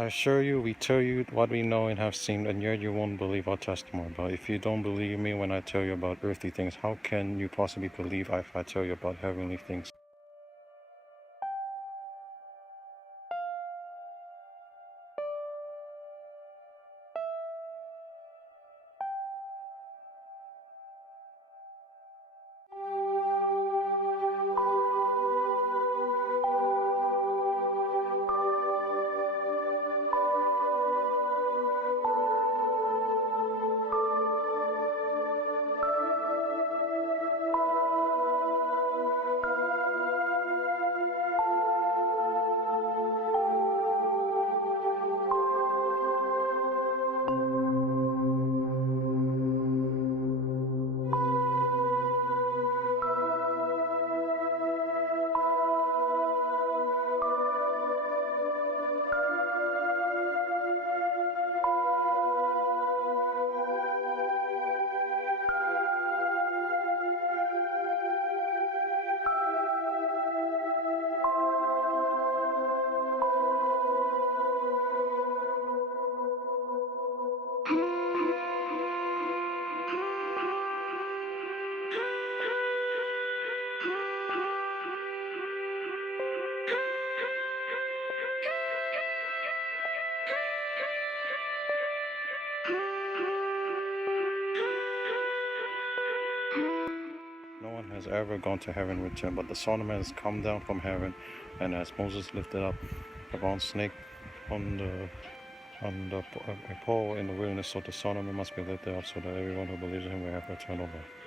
I assure you, we tell you what we know and have seen, and yet you won't believe our testimony. But if you don't believe me when I tell you about earthly things, how can you possibly believe if I tell you about heavenly things? No one has ever gone to heaven with him, but the Son of Man has come down from heaven, and as Moses lifted up the bronze snake on the pole in the wilderness, so the Son of Man must be lifted up, so that everyone who believes in him will have eternal life.